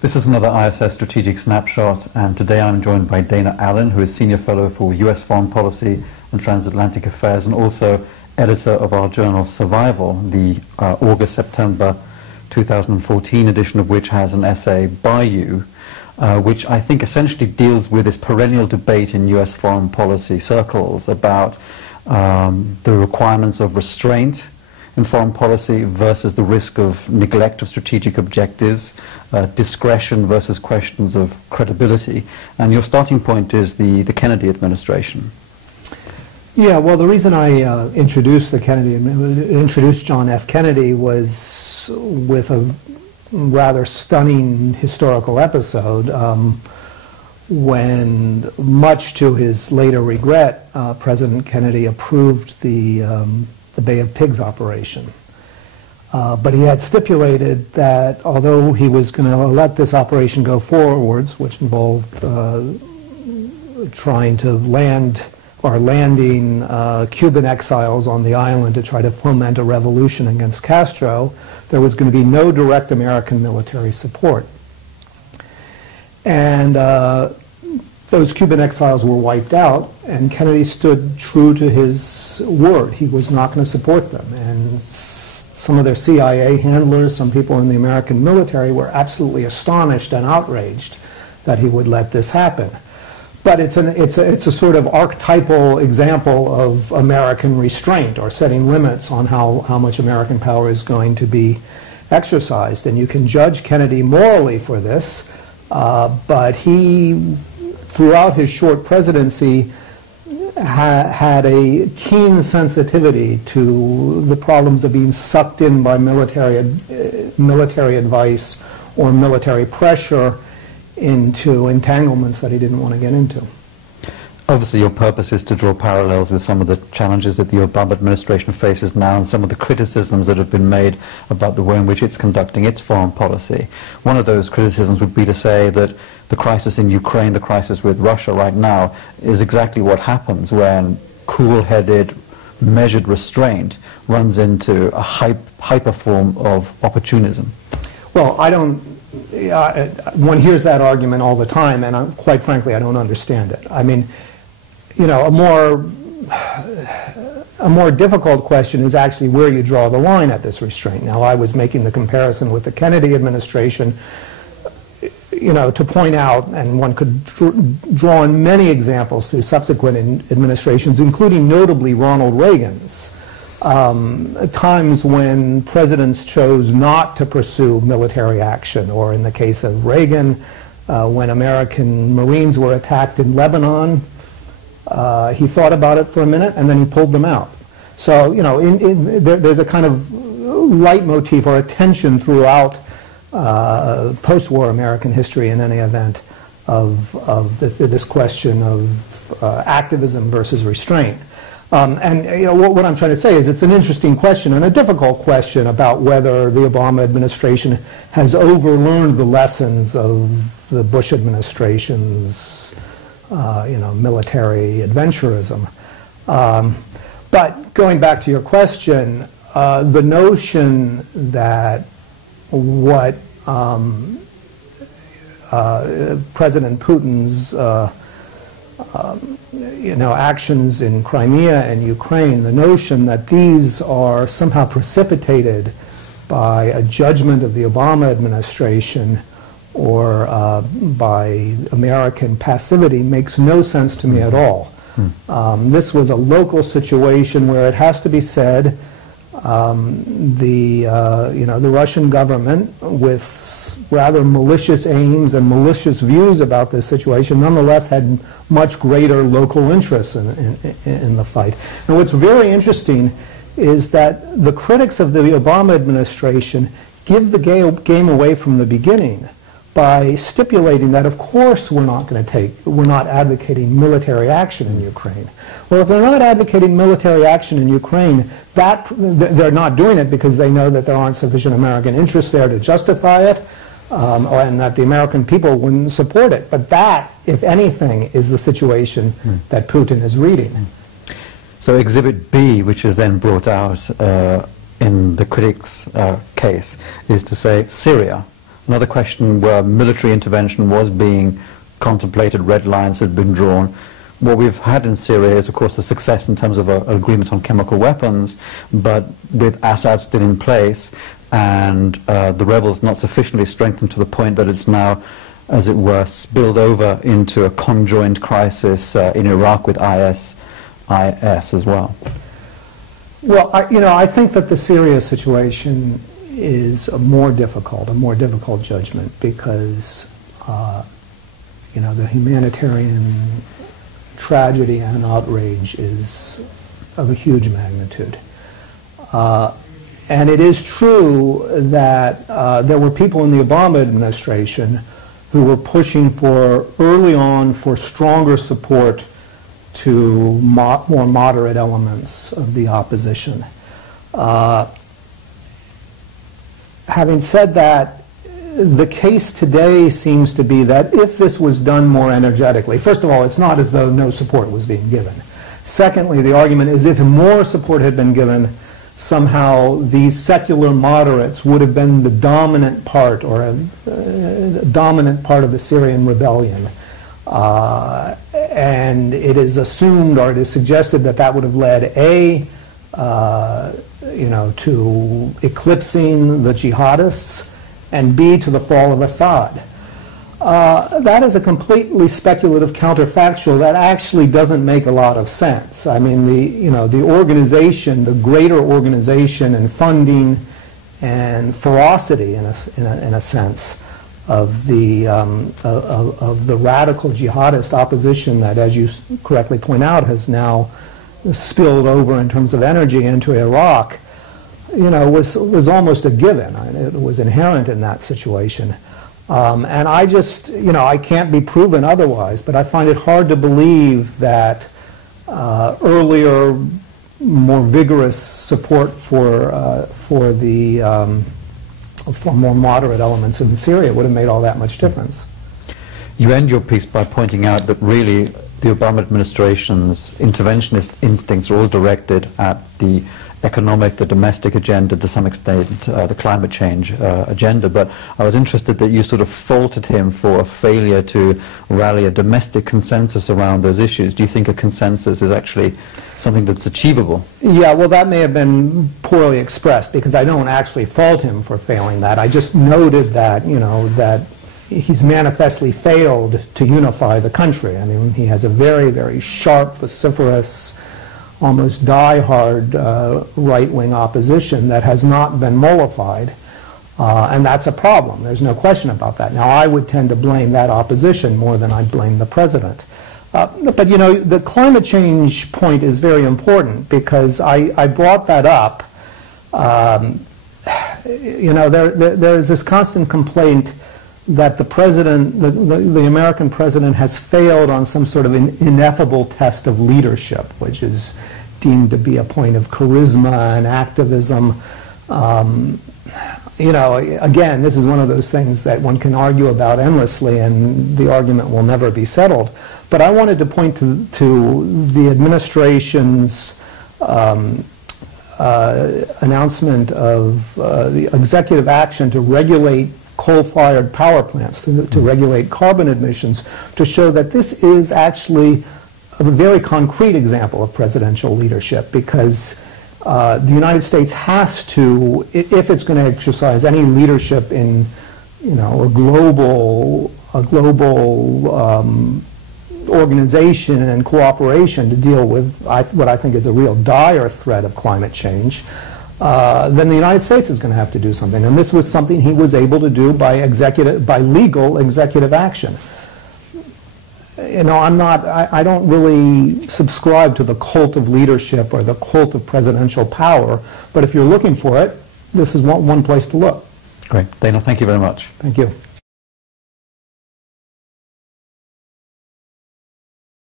This is another ISS Strategic Snapshot, and today I'm joined by Dana Allin, who is Senior Fellow for US Foreign Policy and Transatlantic Affairs, and also editor of our journal Survival, the August-September 2014 edition of which has an essay by you, which I think essentially deals with this perennial debate in US foreign policy circles about the requirements of restraint in foreign policy versus the risk of neglect of strategic objectives, discretion versus questions of credibility. And your starting point is the Kennedy administration. Yeah, well, the reason I introduced John F. Kennedy was with a rather stunning historical episode when, much to his later regret, President Kennedy approved the Bay of Pigs operation. But he had stipulated that although he was going to let this operation go forwards, which involved trying to landing Cuban exiles on the island to try to foment a revolution against Castro, there was going to be no direct American military support. And those Cuban exiles were wiped out, and Kennedy stood true to his word. He was not going to support them. And some of their CIA handlers, some people in the American military were absolutely astonished and outraged that he would let this happen. But it's a sort of archetypal example of American restraint, or setting limits on how much American power is going to be exercised. And you can judge Kennedy morally for this, but he, throughout his short presidency, had a keen sensitivity to the problems of being sucked in by military advice or military pressure into entanglements that he didn't want to get into. Obviously, your purpose is to draw parallels with some of the challenges that the Obama administration faces now and some of the criticisms that have been made about the way in which it's conducting its foreign policy. One of those criticisms would be to say that the crisis in Ukraine, the crisis with Russia right now, is exactly what happens when cool-headed, measured restraint runs into a hyper form of opportunism. Well, one hears that argument all the time, and quite frankly, I don't understand it. I mean, you know, a more difficult question is actually where you draw the line at this restraint. Now, I was making the comparison with the Kennedy administration, you know, to point out, and one could draw on many examples through subsequent administrations, including notably Ronald Reagan's, times when presidents chose not to pursue military action, or in the case of Reagan, when American Marines were attacked in Lebanon, he thought about it for a minute and then he pulled them out. So, you know, there's a kind of leitmotif or a tension throughout post-war American history, in any event, of this question of activism versus restraint. And you know, what I'm trying to say is it's an interesting question and a difficult question about whether the Obama administration has overlearned the lessons of the Bush administration's military adventurism. But going back to your question, the notion that what President Putin's actions in Crimea and Ukraine, the notion that these are somehow precipitated by a judgment of the Obama administration or by American passivity makes no sense to me at all. This was a local situation where it has to be said the Russian government, with rather malicious aims and malicious views about this situation, nonetheless had much greater local interests in the fight. And what's very interesting is that the critics of the Obama administration give the game away from the beginning by stipulating that, of course, we're not advocating military action in Ukraine. Well, if they're not advocating military action in Ukraine, they're not doing it because they know that there aren't sufficient American interests there to justify it, and that the American people wouldn't support it. But that, if anything, is the situation that Putin is reading. So Exhibit B, which is then brought out in the critics' case, is to say Syria, Another question where military intervention was being contemplated, red lines had been drawn. What we've had in Syria is, of course, a success in terms of an agreement on chemical weapons, but with Assad still in place and the rebels not sufficiently strengthened to the point that it's now, as it were, spilled over into a conjoined crisis in Iraq with IS as well. Well, I think that the Syria situation is a more difficult judgment because, the humanitarian tragedy and outrage is of a huge magnitude. And it is true that there were people in the Obama administration who were pushing early on for stronger support to more moderate elements of the opposition. Having said that, the case today seems to be that if this was done more energetically, first of all, it's not as though no support was being given. Secondly, the argument is if more support had been given, somehow these secular moderates would have been the dominant part or a dominant part of the Syrian rebellion. And it is assumed or it is suggested that that would have led to eclipsing the jihadists, and B, to the fall of Assad. That is a completely speculative counterfactual that actually doesn't make a lot of sense. I mean, the organization, the greater organization and funding and ferocity, in a sense, of the radical jihadist opposition that, as you correctly point out, has now spilled over in terms of energy into Iraq, was almost a given. It was inherent in that situation. And I just, I can't be proven otherwise, but I find it hard to believe that earlier, more vigorous support for more moderate elements in Syria would have made all that much difference. You end your piece by pointing out that really the Obama administration's interventionist instincts are all directed at the economic, the domestic agenda, to some extent the climate change agenda. But I was interested that you sort of faulted him for a failure to rally a domestic consensus around those issues. Do you think a consensus is actually something that's achievable? Yeah, well, that may have been poorly expressed because I don't actually fault him for failing that. I just noted that, that he's manifestly failed to unify the country. I mean, he has a very, very sharp, vociferous, almost die-hard right-wing opposition that has not been mollified, and that's a problem. There's no question about that. Now, I would tend to blame that opposition more than I blame the president. But, the climate change point is very important because I brought that up. There's this constant complaint that the president, the American president, has failed on some sort of an ineffable test of leadership, which is deemed to be a point of charisma and activism. Again, this is one of those things that one can argue about endlessly, and the argument will never be settled. But I wanted to point to the administration's announcement of the executive action to regulate coal-fired power plants, to regulate carbon emissions, to show that this is actually a very concrete example of presidential leadership, because the United States has to, if it's going to exercise any leadership in, a global organization and cooperation to deal with what I think is a real dire threat of climate change, then the United States is going to have to do something. And this was something he was able to do by legal executive action. I don't really subscribe to the cult of leadership or the cult of presidential power, but if you're looking for it, this is one place to look. Great. Dana, thank you very much. Thank you.